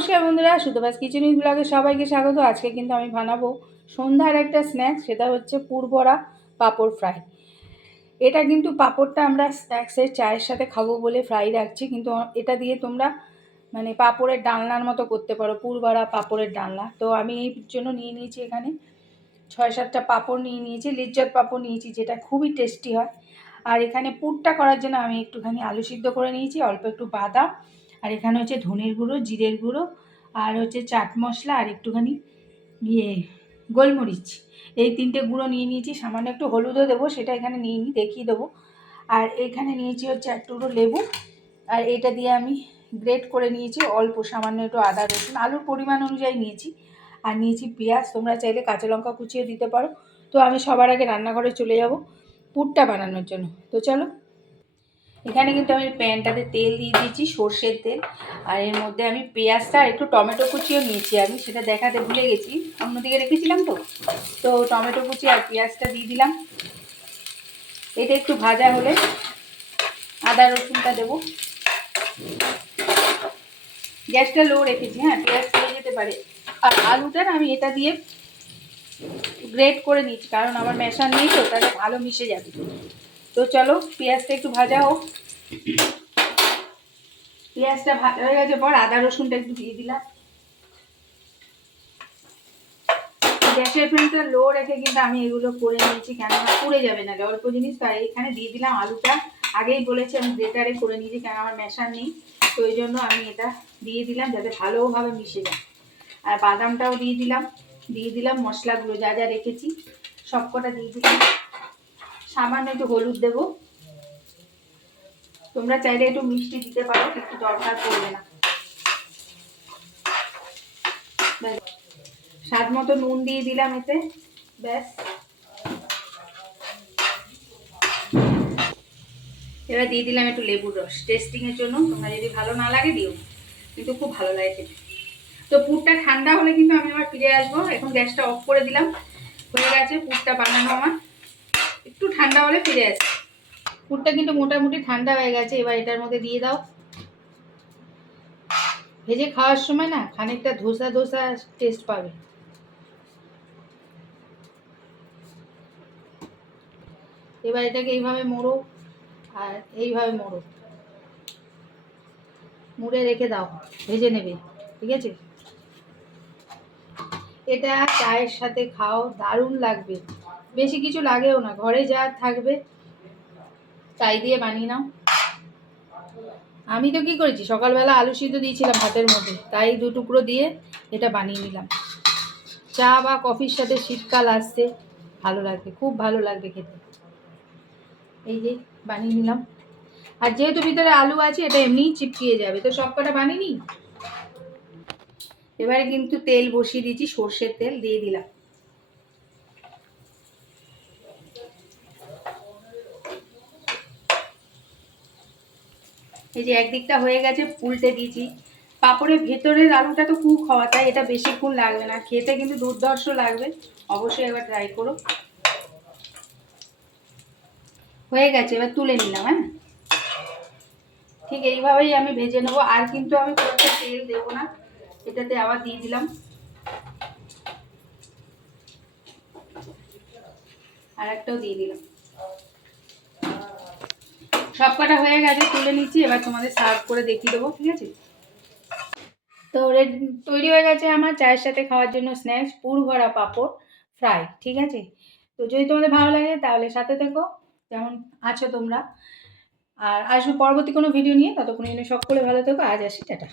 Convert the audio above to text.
নমস্কার বন্ধুরা সুতোবাস কিচেন ব্লগে সবাইকে স্বাগত। আজকে কিন্তু আমি বানাবো সন্ধ্যার একটা স্ন্যাক্স সেটা হচ্ছে পুরবড়া পাঁপড় ফ্রাই এটা কিন্তু পাঁপড়টা আমরা স্ন্যাক্সের চায়ের সাথে খাব বলে ফ্রাই রাখছি, কিন্তু এটা দিয়ে তোমরা মানে পাঁপড়ের ডালনার মতো করতে পারো, পুরবড়া পাঁপড়ের ডালনা। তো আমি এই জন্য নিয়ে নিয়েছি এখানে ছয় সাতটা পাঁপড় নিয়ে নিয়েছি, লিজ্জত পাঁপড় নিয়েছি, যেটা খুবই টেস্টি হয়। আর এখানে পুরটা করার জন্য আমি একটুখানি আলু সিদ্ধ করে নিয়েছি, অল্প একটু বাদাম আর এখানে হচ্ছে ধনের গুঁড়ো, জিরের গুঁড়ো, আর হচ্ছে চাট মশলা, আর একটুখানি ইয়ে গোলমরিচ। এই তিনটে গুঁড়ো নিয়ে নিয়েছি, সামান্য একটু হলুদও দেবো, সেটা এখানে নিয়ে নিই দেখিয়ে দেবো। আর এখানে নিয়েছি হচ্ছে এক টুকরো লেবু, আর এটা দিয়ে আমি গ্রেট করে নিয়েছি অল্প, সামান্য একটু আদা, রসুন, আলুর পরিমাণ অনুযায়ী নিয়েছি। আর নিয়েছি পেঁয়াজ, তোমরা চাইলে কাঁচা লঙ্কা কুচিয়ে দিতে পারো। তো আমি সবার আগে রান্নাঘরে চলে যাব, পুরটা বানানোর জন্য। তো চলো এখানে কিন্তু আমি প্যানটাতে তেল দিয়ে দিয়েছি, সর্ষের তেল। আর এর মধ্যে আমি পেঁয়াজটা আর একটু টমেটো কুচিও নিয়েছি আমি, সেটা দেখাতে ভুলে গেছি। অন্যদিকে রেখেছিলাম তো? তো টমেটো কুচি আর পেঁয়াজটা দিয়ে দিলাম। এটা একটু ভাজা হলে আদা রসুনটা দেবো। গ্যাসটা লো রেখেছি হ্যাঁ পেঁয়াজ দিয়ে যেতে পারে। আর আলুটার আমি এটা দিয়ে গ্রেট করে নিচ্ছি কারণ আমার মেশান নেই তো, তাহলে ভালো মিশে যাবে। তো চলো পেঁয়াজটা একটু ভাজা হোক। পেঁয়াজটা ভাজা হয়ে গেছে পর আদা রসুনটা একটু দিয়ে দিলাম। গ্যাসের ফ্লেমটা লো রেখে কিন্তু আমি এগুলো করে নিয়েছি, কেননা পুড়ে যাবে না, অল্প জিনিস। তাই এখানে দিয়ে দিলাম আলুটা। আগেই বলেছি আমি গ্রেটারে করে নিয়েছি কেন আমার মেশান নেই। তো ওই জন্য আমি এটা দিয়ে দিলাম যাতে ভালোভাবে মিশে যায়। আর বাদামটাও দিয়ে দিলাম। দিয়ে দিলাম মশলাগুলো, যা যা রেখেছি, সবকটা দিয়ে দিলাম। সামান্য একটু হলুদ দেব। তোমরা চাইলে একটু মিষ্টি দিতে পারো, একটু দরকার পড়বে না। স্বাদ মতো নুন দিয়ে দিলাম এতে, ব্যাস। এবার দিয়ে দিলাম একটু লেবুর রস টেস্টিংয়ের জন্য। তোমরা যদি ভালো না লাগে দিও, কিন্তু খুব ভালো লাগে খেতে। তো পুরটা ঠান্ডা হলে কিন্তু আমি আবার ফিরে আসব। এখন গ্যাসটা অফ করে দিলাম। হয়ে গেছে পুরটা বানানো আমার। একটু ঠান্ডা হলে ফিরে আসে। পুরটা কিন্তু মোটামুটি ঠান্ডা হয়ে গেছে, এবার এটার মধ্যে দিয়ে দাও। ভেজে খাওয়ার সময় না খানিকটা ধোসা ধোসা টেস্ট পাবে। এবার এটাকে এইভাবে মোড়ো, আর এইভাবে মোড়ো। মুড়ে রেখে দাও, ভেজে নেবে, ঠিক আছে? এটা চায়ের সাথে খাও, দারুণ লাগবে। বেশি কিছু লাগেও না, ঘরে যা থাকবে তাই দিয়ে বানিয়ে নাও। আমি তো কি করেছি, সকালবেলা আলু সিদ্ধ দিয়েছিলাম ভাতের মধ্যে, তাই দু টুকরো দিয়ে এটা বানিয়ে নিলাম। চা বা কফির সাথে শীতকাল আসছে, ভালো লাগবে, খুব ভালো লাগবে খেতে। এই যে বানিয়ে নিলাম। আর যেহেতু ভিতরে আলু আছে, এটা এমনিই চিপকিয়ে যাবে, তো সব কটা বানিয়ে নিই? এবারে কিন্তু তেল বসিয়ে দিয়েছি, সর্ষের তেল দিয়ে দিলাম। এই যে একদিকটা হয়ে গেছে, উল্টে দিয়েছি। পাপড়ের ভেতরের আলুটা তো কুক হওয়া তাই এটা বেশিক্ষণ লাগবে না। খেতে কিন্তু দুর্ধর্ষ লাগবে। অবশ্যই এবার ট্রাই করো। হয়ে গেছে, এবার তুলে নিলাম হ্যাঁ? ঠিক এইভাবেই আমি ভেজে নেব। আর কিন্তু আমি খুব তেল দেবো না। এটাতে আবার দিয়ে দিলাম। আর একটাও দিয়ে দিলাম। সব কটা হয়ে গেছে, তুলে নিচ্ছি, এবার তোমাদের সার্ভ করে দেখিয়ে দেবো, ঠিক আছে? তো তৈরি হয়ে গেছে আমার চায়ের সাথে খাওয়ার জন্য স্ন্যাক্স পুর ভরা পাঁপড় ফ্রাই ঠিক আছে? তো যদি তোমাদের ভালো লাগে তাহলে সাথে থেকো, যেমন আছো তোমরা। আর আসব পরবর্তী কোনো ভিডিও নিয়ে, ততক্ষণ সকলে ভালো থেকো, আজ আসি, টাটা।